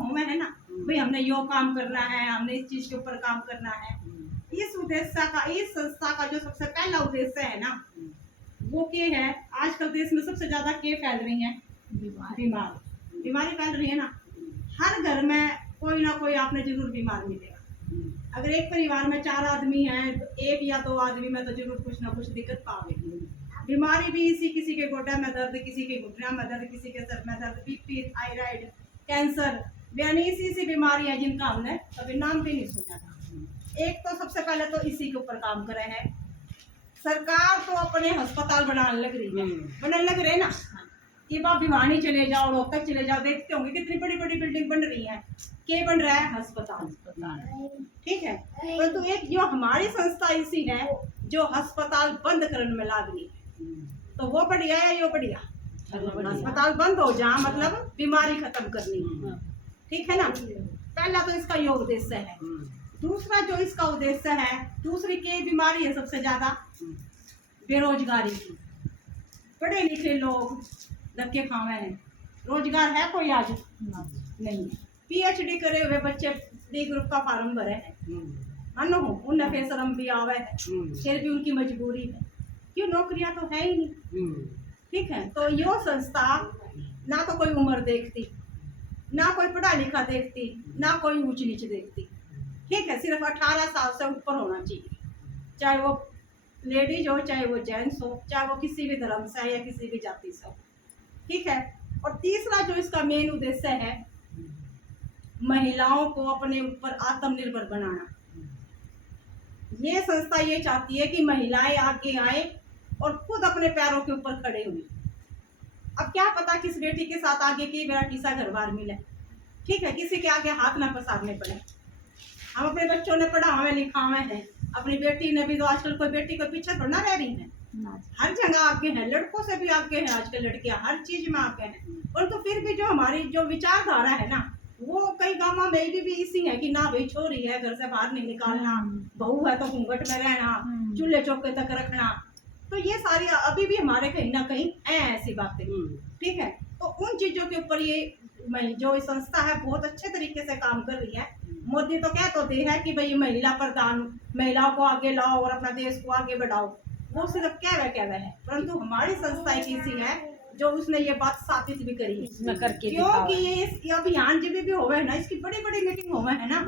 हमें है ना, भाई हमने यो काम करना है, हमने इस चीज के ऊपर काम करना है। इस उद्देश्य का, इस संस्था का जो सबसे पहला उद्देश्य है ना, वो क्या है? आजकल देश में सबसे ज्यादा क्या फैल रही है? बीमारी फैल रही है ना। हर घर में कोई ना कोई आपने जरूर बीमार मिलेगा। अगर एक परिवार में 4 आदमी हैं तो 1 या 2 आदमी में तो जरूर कुछ ना कुछ दिक्कत पाओगे। बीमारी भी इसी, किसी के गोड्डा में दर्द, किसी के घुटना में दर्द, किसी के सर में दर्द, बीपी, थायराइड, कैंसर, यानी इसी बीमारी है जिनका हमने कभी नाम भी नहीं सुना था। एक तो सबसे पहले तो इसी के ऊपर काम करे हैं। सरकार तो अपने अस्पताल बनाने लग रही है, बनने लग रहे ना। ये आप भिवानी चले जाओ, रोहतक चले जाओ, देखते होंगे कितनी बड़ी बड़ी बिल्डिंग बन रही है। क्या बन रहा है? अस्पताल। ठीक है, परंतु एक जो हमारी संस्था इसी है जो अस्पताल बंद करने में लाग रही है। तो वो बढ़िया है, यो बढ़िया। अस्पताल बंद हो जा मतलब बीमारी खत्म करनी है। ठीक है ना। पहला तो इसका यो उद्देश्य है। दूसरा जो इसका उद्देश्य है, दूसरी की बीमारी है सबसे ज्यादा बेरोजगारी की। पढ़े लिखे लोग धक्के खावे हैं, रोजगार है कोई आज? नहीं। पीएचडी करे हुए बच्चे डी ग्रुप का फार्म भरे हैं, मानो उन्हें बेशरम भी आवे है, फिर भी उनकी मजबूरी है, क्यों? नौकरियां तो है ही नहीं। ठीक है, तो यो संस्था ना तो कोई उम्र देखती, ना कोई पढ़ा लिखा देखती, ना कोई ऊंच नीच देखती। ठीक है, सिर्फ 18 साल से ऊपर होना चाहिए, चाहे वो लेडीज हो, चाहे वो जेंट्स हो, चाहे वो किसी भी धर्म से है या किसी भी जाति से हो। ठीक है, और तीसरा जो इसका मेन उद्देश्य है, महिलाओं को अपने ऊपर आत्मनिर्भर बनाना। ये संस्था ये चाहती है कि महिलाएं आगे आए और खुद अपने पैरों के ऊपर खड़े हुए। अब क्या पता किस बेटी के साथ आगे की मेरा किस्सा घर बार मिले। ठीक है, किसी के आगे हाथ ना पसारने पड़े। हम अपने बच्चों ने पढ़ावे लिखावे हैं, अपनी बेटी ने भी, तो आजकल कोई बेटी को पीछे थोड़ा ना रह रही है, हर जगह आगे है, लड़कों से भी आगे है, आजकल लड़कियां हर चीज में आगे हैं। और तो फिर भी जो हमारी जो विचारधारा है ना, वो कई गांवों में भी इसी है कि ना भाई छोरी है घर से बाहर नहीं निकालना, बहू है तो घूंघट में रहना, चूल्हे चौके तक रखना। तो ये सारी अभी भी हमारे कहीं ना कहीं है ऐसी बातें। ठीक है, तो उन चीजों के ऊपर ये जो संस्था है बहुत अच्छे तरीके से काम कर रही है। मोदी तो कह तो दे है कि भाई महिला प्रधान, महिलाओं को आगे लाओ और अपना देश को आगे बढ़ाओ, वो सिर्फ कहवे है, परंतु हमारी संस्था एक ऐसी है जो उसने ये बात साबित भी करी है करके। क्योंकि ये अभियान जब भी होवे है ना, इसकी बड़ी बड़ी मीटिंग होवे है ना,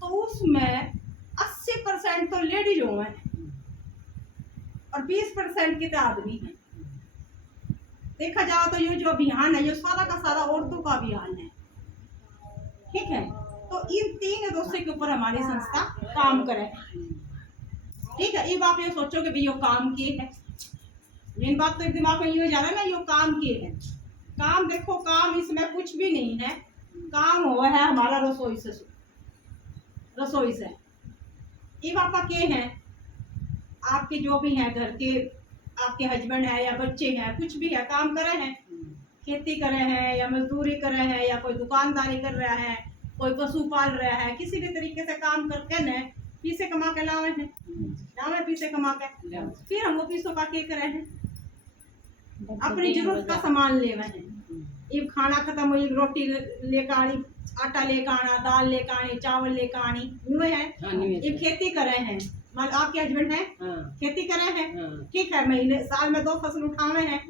तो उसमें 80% तो लेडीज होवे हैं और 20% के तो आदमी हैं। देखा जाओ तो ये जो अभियान है ये सारा का सारा औरतों का अभियान है। ठीक है, तो इन 3 उद्देश्य के ऊपर हमारी संस्था काम करे। ठीक है, अब आप ये सोचो कि भाई ये काम किए है, मेन बात तो एक दिमाग में ये जा रहा है ना, ये काम किए है। काम देखो, काम इसमें कुछ भी नहीं है, काम हुआ है हमारा रसोई से। अब आपका क्या है, आपके जो भी है घर के, आपके हस्बैंड है या बच्चे हैं, कुछ भी है, काम करे हैं, खेती करे हैं या मजदूरी करे हैं या कोई दुकानदारी कर रहा है, कोई पशु पाल रहा है, किसी भी तरीके से काम करके न पैसे कमा के लावे हैं, पैसे कमा के, फिर हम वो पैसों का क्या करे हैं, अपनी जरूरत का सामान लेवे हैं। ये खाना खत्म हुई, रोटी लेकर आनी, आटा लेकर आना, दाल लेकर आनी, चावल लेकर आनी, नुए हैं। ये खेती करे हैं, मान आपके हस्बैंड है खेती करे हैं। ठीक है, महीने साल में 2 फसल उठावे हैं,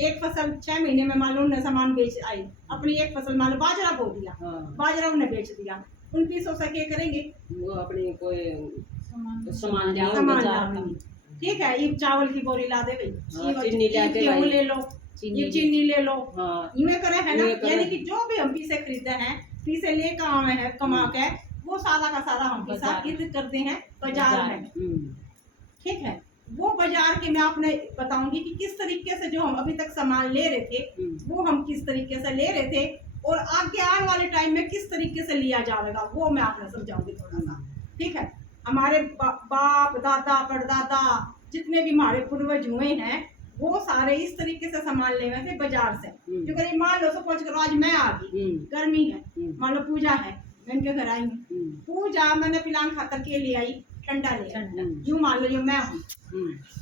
एक फसल 6 महीने में मान लो उन्हें सामान बेच आई, अपनी एक फसल मान लो बाजरा बो दिया, बाजरा उन्हें बेच दिया, उन पैसों से क्या करेंगे, वो अपनी कोई सामान लाओ। ठीक है, ये चावल की बोरी ला दे भाई, चीनी ले लो, ये चीनी ले लो, ये करे है ना। यानी कि जो भी हम पैसे खरीदे हैं, पैसे लेकर आए हैं कमा के, वो सारा का सारा हम पैसा इधर करते हैं बाजार में। ठीक है, वो बाजार के मैं आपने बताऊंगी कि किस तरीके से जो हम अभी तक सामान ले रहे थे वो हम किस तरीके से ले रहे थे, और आगे आने वाले टाइम में किस तरीके से लिया जाएगा वो मैं आपने समझाऊंगी थोड़ा सा। ठीक है, हमारे बाप दादा परदादा जितने भी हमारे पूर्वज हुए हैं वो सारे इस तरीके से सामान ले गए थे बाजार से। जो करीब मान लो सपोज करो आज मैं आ गई, गर्मी है, मान लो पूजा है, मैं इनके घर आई हूँ, पूजा मैंने पिलान खातर के ले आई, ठंडा ले, यूँ मान लो ये मैं हूँ,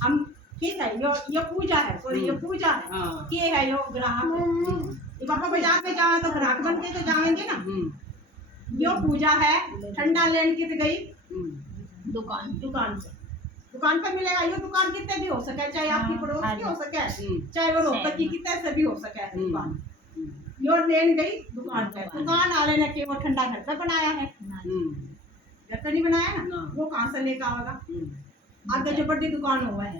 हम ठीक है, यो पूजा है, सॉरी ये पूजा है, ये है यो ग्राहक है। पापा बाजार में जाए तो ग्राहक बन के तो जाएंगे ना, यो पूजा है ठंडा लेन कित गई दुकान दुकान पर मिलेगा। यो दुकान कितने भी हो सके, चाहे आपकी पड़ोस की हो सके, चाहे वो रोहतक की कितने से भी हो सके दुकान। यो लेन गई दुकान पे, दुकान वाले ने केवल ठंडा घर पे बनाया है, घर पे नहीं बनाया ना, वो कहाँ से लेकर आएगा। आगे जो बड़ी दुकान हुआ है,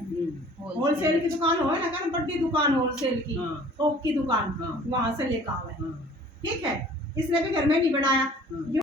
होलसेल की दुकान हो ना, क्या बड़ी दुकान होलसेल की, थोक की दुकान, वहां से लेकर आवा है। ठीक है, इसने भी घर में नहीं बनाया।